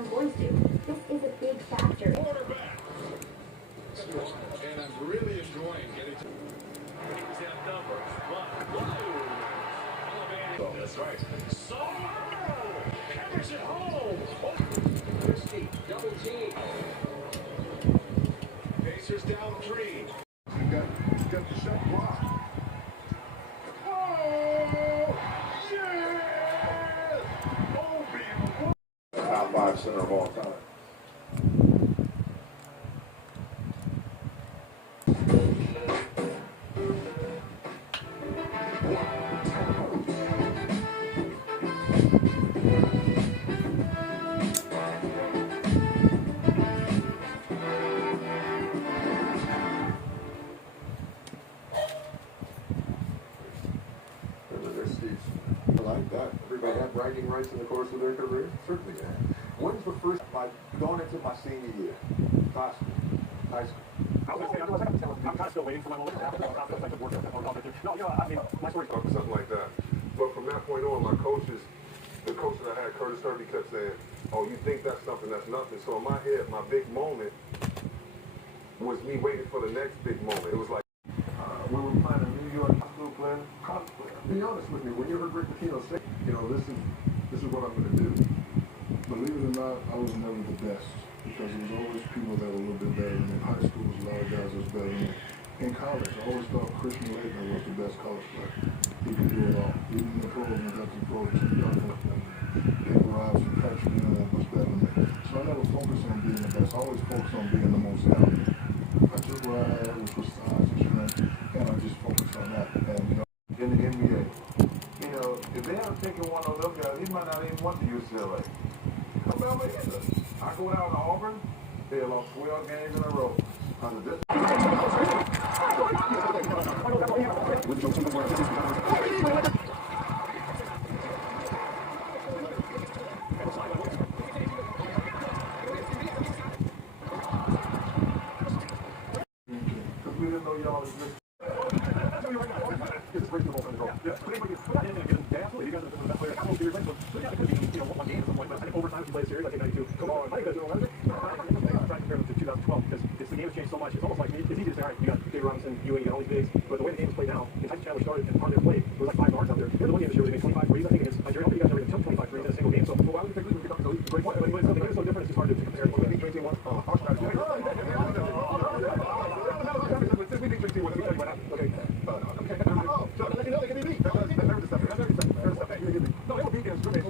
young boys do. This is a big factor. Quarterback. And I'm really enjoying getting to. He's got numbers. Whoa. That's right. So hammers it home. Christie, double team. Pacers down 3. You got the shot blocked. Oh, yes! Oh, Top 5 center of all time. I like that. Everybody had bragging rights in the course of their career? Certainly they had. When's the first, going into my senior year? High school. I'm kind of still waiting for my moment. I could work on it. No, I mean, my story. Something like that. But from that point on, the coach that I had, Curtis Herbie, kept saying, oh, you think that's something, that's nothing. So in my head, my big moment was me waiting for the next big moment. It was like, we were playing a New York high school player, college player. Be honest with me, when you heard Rick Pitino say, this is what I'm going to do. Believe it or not, I was never the best because there was always people that were a little bit better than me. In high school, there was a lot of guys that was better than me. In college, I always thought Christian Laettner was the best college player. He could do it all. Even in the pros, when I got to the pros, Dave Rives and Patrick Ewing was better than me. So I never focused on being the best. I always focused on being the most talented. I took what I had, which was size and strength, and I just focused on that. And, in the NBA, if they had taken one of those guys, he might not even want to UCLA. Come either. I go down to Auburn, they lost 12 games in a row. Under this. Because we didn't know y'all was good. Overtime, he played a series, I think 92. Come on, I think that's I'm trying to compare them to 2012 because the game has changed so much. It's almost like it's easy to say, all right, you got Dave Robinson, Ewing, you got all these bigs, but the way the game is played now, and Tyson Chandler started and part of their play, there was like 5 guards out there. They were the one game this year where they made 25 threes, I think, against Nigeria. I don't think you guys ever even took 25 threes in a single game, so why would you pick Cleveland? Great point. But something so different, it's just hard to compare. I think 13 was our strategy. We think 13 was okay. So let me know they can be beat. No, they were beat in scrimmage.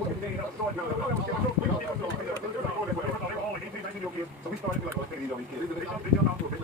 So we started like, let's say these kids. They jumped out to a bit.